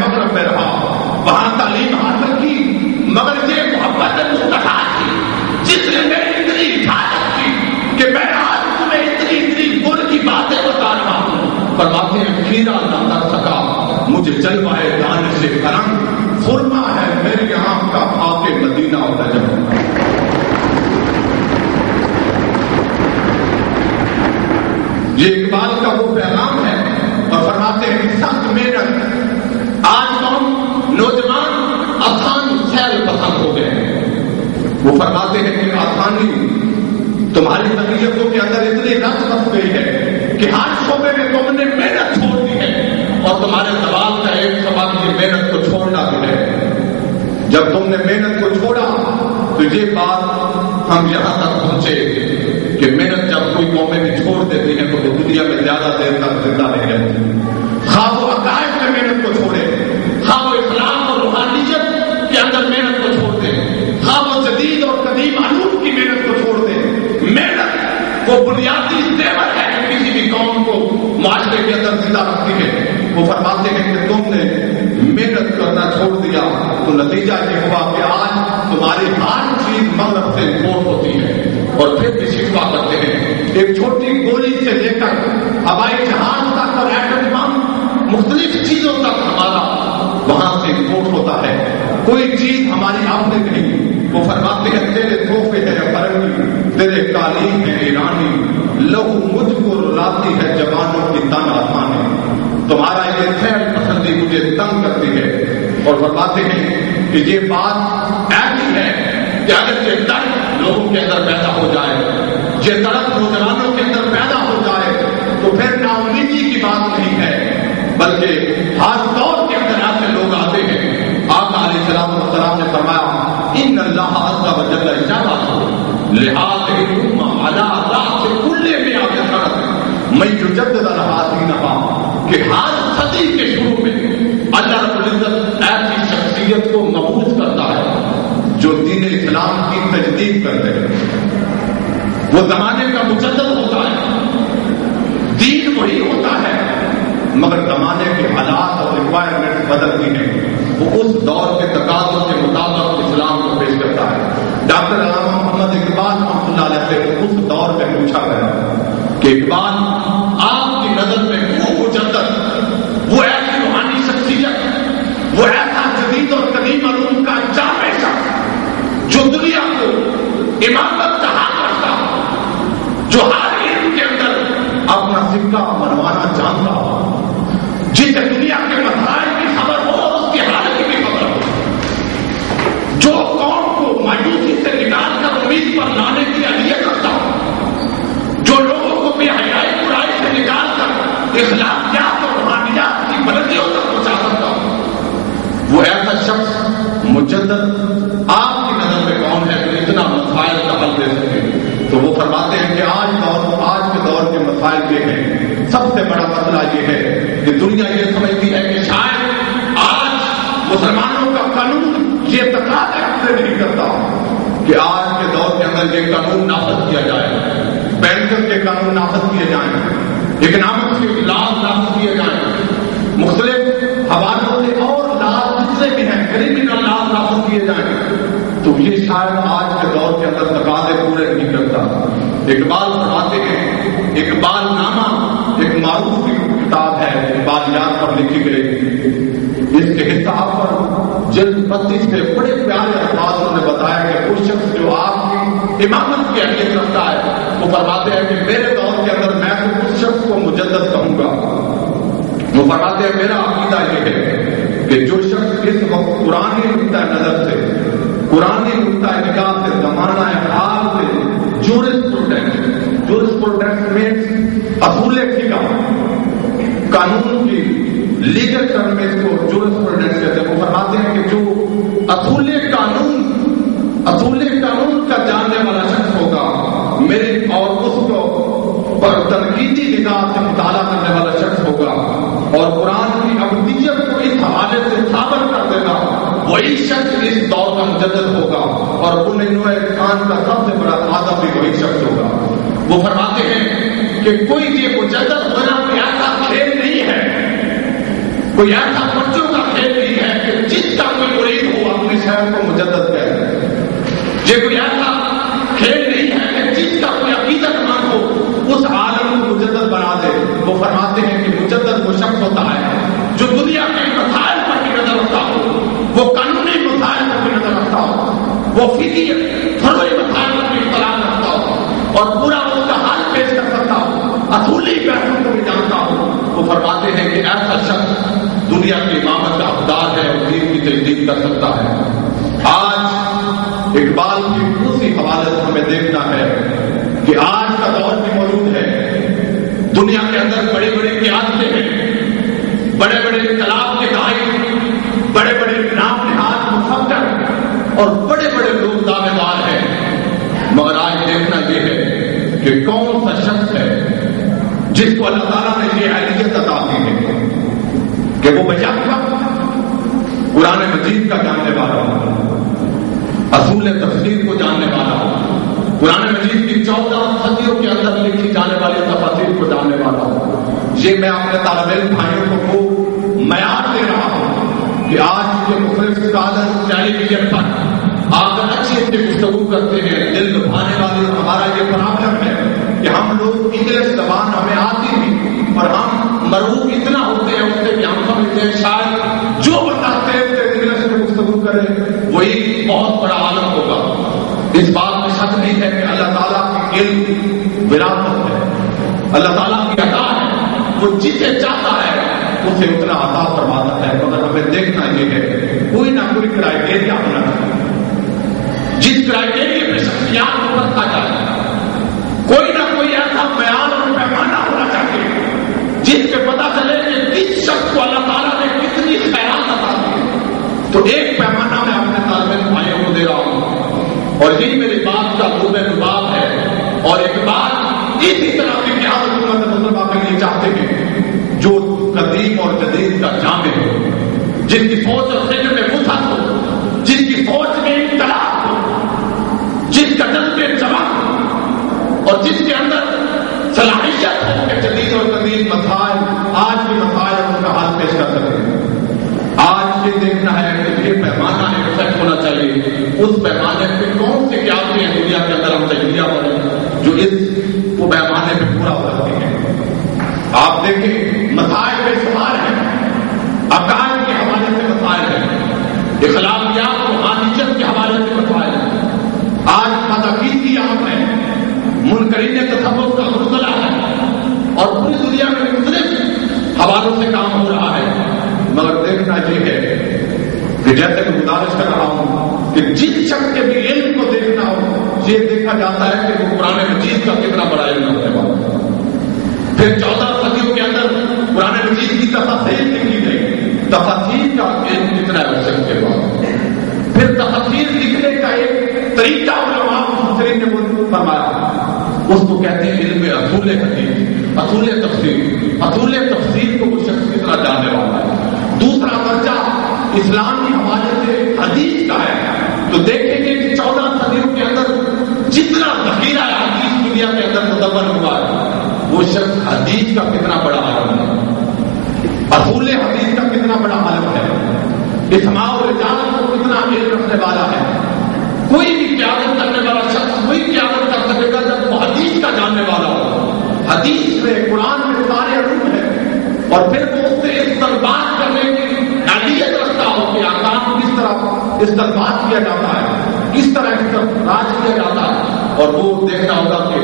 مغرب میں رہا، وہاں تعلیم حاصل کی، مگر یہ محبت مصطفیٰ تھی جس نے میری اتنی حفاظت کی کہ میں آج تمہیں اتنی گر کی باتیں بتا رہا ہوں۔ فرماتے ہیں کھیرا نہ کر سکا مجھے جلوائے دانے سے کرم، خرما ہے میری آنکھ کا خاک مدینہ اور نجم۔ یہ اقبال کا وہ پیغام ہے، اور فرماتے ہیں کہ سخت محنت آج قوم نوجوان آسان سیل پسند ہو گئے۔ وہ فرماتے ہیں کہ آسانی تمہاری طبیعتوں کے اندر اتنی رس بس گئی ہے کہ ہر شعبے میں تم نے محنت چھوڑ دی ہے، اور تمہارے سوال کا ایک سوال یہ محنت کو چھوڑنا بھی ہے۔ جب تم نے محنت کو چھوڑا تو یہ بات ہم یہاں تک پہنچے کہ محنت جب کوئی قومیں بھی چھوڑ دیتی ہیں تو وہ دنیا میں زیادہ دیر تک زندہ نہیں رہتی۔ خواہ وہ عقائد میں محنت کو چھوڑے، خواہ وہ اسلام اور روحانیت کے اندر محنت کو چھوڑ دے، خواہ وہ جدید اور قدیم علوم کی محنت کو چھوڑ دے، محنت وہ بنیادی زیور ہے جو کسی بھی قوم کو معاشرے کے اندر زندہ رکھتی ہے۔ وہ فرماتے ہیں کہ تم نے محنت کرنا چھوڑ دیا تو نتیجہ یہ ہوا کہ آج تمہاری ہر چیز مغرب سے امپورٹ ہوتی ہے، اور پھر بھی شکوا کرتے ہیں۔ ایک چھوٹی گولی سے لے کر ہوائی جہاز تک اور ایٹم بم مختلف چیزوں تک ہمارا وہاں سے امپورٹ ہوتا ہے، کوئی چیز ہماری اپنی نہیں۔ وہ فرماتے ہیں تیرے تحفے ہے فرنگی، تیرے قالین ہے ایرانی، لہو مجھ کو رلاتی ہے جوانوں کی تن آسانی۔ تمہارا یہ خیر پسندی مجھے تنگ کرتی ہے، اور فرماتے ہیں کہ یہ بات ایسی ہے کہ اگر یہ درد لوگوں کے اندر پیدا ہو جائے، یہ درد نوجوانوں کے اندر پیدا ہو جائے تو پھر نا امیدی کی بات نہیں ہے، بلکہ ہر دور کے اندر ایسے لوگ آتے ہیں۔ آقا علیہ السلام والسلام نے فرمایا ان اللہ عز و جل جعل لحاظ الامہ علی راس کل میعاد سنۃ من یجدد لها دینہا، کہ ہر صدی کے شروع میں اللہ رب العزت ایسی شخصیت کو مبعوث کرتا ہے جو دین اسلام کی تجدید کرتے ہیں۔ وہ زمانے کا مجدد ہوتا ہے، دین وہی ہوتا ہے، مگر زمانے کے حالات اور ریکوائرمنٹ بدلتی ہیں، وہ اس دور کے تقاضوں کے مطابق اسلام کو پیش کرتا ہے۔ ڈاکٹر علامہ محمد اقبال رحمۃ اللہ علیہ سے اس دور میں پوچھا گیا کہ اقبال آپ کی نظر میں وہ مجدد، وہ ایسی روحانی شخصیت، وہ ایسا جدید اور قدیم علوم کا جامع شخص جو دنیا کو امامت کا حق رکھتا ہو، جو ہر علم کے اندر اپنا سکہ منوانا جانتا ہو، جسے دنیا کے مسائل کی خبر ہو اور اس کی حالت کی خبر ہو، جو قوم کو مایوسی سے نکال کر امید پر لانے کی اہلیت رکھتا ہو، جو لوگوں کو بے حیائی برائی سے نکال کر اخلاقیات اور روحانیات کی بلندیوں تک پہنچا سکتا ہو، وہ ایسا شخص مجدد آپ کی نظر میں کون ہے جو اتنا مسائل کا حل دے سکے؟ تو وہ فرماتے ہیں کہ آج کے دور کے مسائل یہ ہیں، سب سے بڑا مسئلہ یہ ہے کہ دنیا یہ سمجھتی ہے کہ شاید آج مسلمانوں کا قانون یہ تقاضا نہیں کرتا کہ آج کے دور کے اندر یہ قانون نافذ کیا جائے، بینکر کے قانون نافذ کیے جائیں، اکنامکس کے لاز نافذ کیے جائیں، مختلف حوالوں سے اور لاز جتنے بھی ہیں کریمنل لاز نافذ کیے جائیں، تو یہ شاید آج کے دور کے اندر تقاضے پورے نہیں کرتا۔ اقبال فرماتے ہیں، اقبال نامہ ایک معروف کتاب ہے، اقبالیات پر لکھی گئی، اس کے حساب پر جلد 32 سے بڑے پیارے الفاظ نے بتایا کہ کوئی شخص جو آپ کی امامت کی اہمیت رکھتا ہے، وہ فرماتے ہیں کہ میرے دور کے اندر میں تو اس شخص کو مجدد کہوں گا۔ وہ فرماتے ہیں میرا عقیدہ یہ ہے کہ جو شخص اس وقت قرآنی نقطۂ نظر سے، قرآنی نقطۂ نگاہ سے، زمانہ حال سے جورسپروڈنس میں اصول فقہ، قانون کی لیگل ٹرم میں اس کو جورسپروڈنس کہتے ہیں۔ وہ فرماتے ہیں کہ جو اصول قانون کا جاننے والا شخص ہوگا میرے اور اس کو پر تنقیدی نگاہ سے مطالعہ کرنے والا شخص ہوگا اور قرآن کی ابدیت کو اس حوالے سے ثابت کر دے گا، وہی شخص اس دور کا مجدد ہوگا، اور انسان کا سب سے بڑا آدم بھی وہی شخص ہوگا۔ وہ فرماتے ہیں کہ کوئی یہ مجدد ہونا کوئی ایسا کھیل نہیں ہے، کوئی ایسا بچوں کا کھیل دنیاوی مسائل پر بھی نظر رکھتا ہو، وہ قانونی مسائل پر بھی نظر رکھتا ہو، وہ فقہی فروعی مسائل پر بھی اطلاع رکھتا ہو اور پورا اس کا حل پیش کر سکتا ہو، اصولی فیصلوں کو بھی جانتا ہو، وہ فرماتے ہیں کہ ایسا شخص دنیا کی امامت کا حقدار ہے اور دین کی تجدید کر سکتا ہے۔ آج اقبال کی دوسری حوالت ہمیں دیکھنا ہے کہ آج کا دور بھی موجود ہے، دنیا کے اندر بڑی بڑی قیادتیں ہیں، بڑے بڑے انقلاب کے قائد، بڑے بڑے نام نہاد مفکر اور بڑے بڑے لوگ دعوے دار ہیں، مگر آج دیکھنا یہ ہے کہ کون سا شخص ہے جس کو اللہ تعالیٰ نے یہ اہلیت عطا کی ہے کہ وہ بجا قرآن مجید کا جاننے والا ہو، اصول تفسیر کو جاننے والا ہو، قرآن مجید کی 14 صدیوں کے اندر لکھی جانے والی تفاسیر کو جاننے والا ہو۔ یہ میں اپنے طالب علم بھائیوں کو وہ معیار دے رہا ہوں کہ آج کے مختلف اسکالر ٹیلی ویژن پر آ کر اچھی گفتگو کرتے ہیں، دل دبانے والی ہمارا یہ پرابلم ہے کہ ہم لوگ انگلش زبان ہمیں آتی نہیں اور ہم مرغوب اتنا ہوتے ہیں، اس سے بھی ہم سمجھتے ہیں شاید جو بتاتے ہیں اسے انگلش میں گفتگو کریں وہی بہت بڑا عالم ہوگا۔ اس بات میں شک نہیں ہے کہ اللہ تعالیٰ کی علم وراثت ہے، اللہ تعالیٰ کی عطا ہے، وہ جسے چاہتا ہے اسے اتنا عطا فرماتا ہے، مگر ہمیں دیکھنا یہ ہے کوئی نہ کوئی کرائٹیریا ہونا چاہیے، جس کرائٹیریا پہ شخصیات کو رکھا جائے، کوئی نہ کوئی ایسا معیار اور پیمانہ ہونا چاہیے جس پہ پتا چلے کہ کس شخص کو اللہ تعالیٰ نے کتنی خیرات عطا دی۔ تو ایک پیمانہ میں اپنے طالب علم بھائیوں کو دے رہا ہوں اور یہی میری بات کا روب رباب ہے، اور ایک بات اسی طرح کی قیادت حکومت مسلمہ کے لیے چاہتے ہیں جو قدیم اور جدید کا جامع ہو، جن کی سوچ اور فکر میں وسعت ہو، جن کی سوچ میں انقلاب ہو، جن کا جذبے جوان ہو اور جس کے اندر صلاحیت ہو کہ جدید اور قدیم مسائل، آج کے مسائل ان کا حل پیش کر سکتے ہیں۔ آج یہ دیکھنا ہے کہ یہ پیمانہ ایک سیٹ ہونا چاہیے، اس پیمانے پہ کون سے قیادتیں ہیں دنیا کے اندر ہم تجزیہ کریں جو اس کو پیمانے پہ پورا ہو سکتی ہیں۔ آپ دیکھیں مسائل بے شمار ہیں، عقائد کے حوالے سے مسائل ہیں، اخلاقیات و روحانیت کے حوالے سے مسائل ہیں، آج مذاکیر کی عام ہے، منکرین تصوف کا مرتلہ ہے اور پوری دنیا میں مختلف حوالوں سے کام ہو رہا ہے، مگر دیکھنا یہ ہے کہ جیسے کہ گزارش کر رہا ہوں کہ جن شخص کے بھی علم کو دیکھنا ہو یہ دیکھا جاتا ہے کہ وہ قرآن مجید کا کتنا بڑا علم رکھنے والا ہے۔ پھر 14 صدیوں کے اندر قرآن مجید کی تفاسیر لکھی گئی، تفاسیر کا علم کتنا ہے اس شخص کے بعد۔ پھر تفاسیر لکھنے کا ایک طریقہ علماء مفسرین نے فرمایا، اس کو کہتے ہیں علم اصول حدیث، اصول تفسیر، اصول تفسیر کو وہ شخص کتنا جاننے والا ہے۔ دوسرا درجہ اسلام کے حوالے سے حدیث کا ہے، تو دیکھیں گے کہ 14 صدیوں کے اندر جتنا ذخیرہ حدیث دنیا کے اندر مدور ہوا ہے وہ شخص حدیث کا کتنا بڑا عالم ہے، اصول حدیث کا کتنا بڑا عالم ہے، اسماء و رجال کو کتنا علم رکھنے والا ہے۔ کوئی بھی قیادت کرنے والا شخص وہی قیادت کر سکے گا جب وہ حدیث کا جاننے والا ہو، حدیث میں قرآن میں سارے علوم ہیں اور پھر وہ اس سے استنباط کرنے کی اہلیت رکھتا ہو کہ احکام کس طرح استنباط کیا جاتا ہے، کس طرح استخراج کیا جاتا ہے، اور وہ دیکھنا ہوگا کہ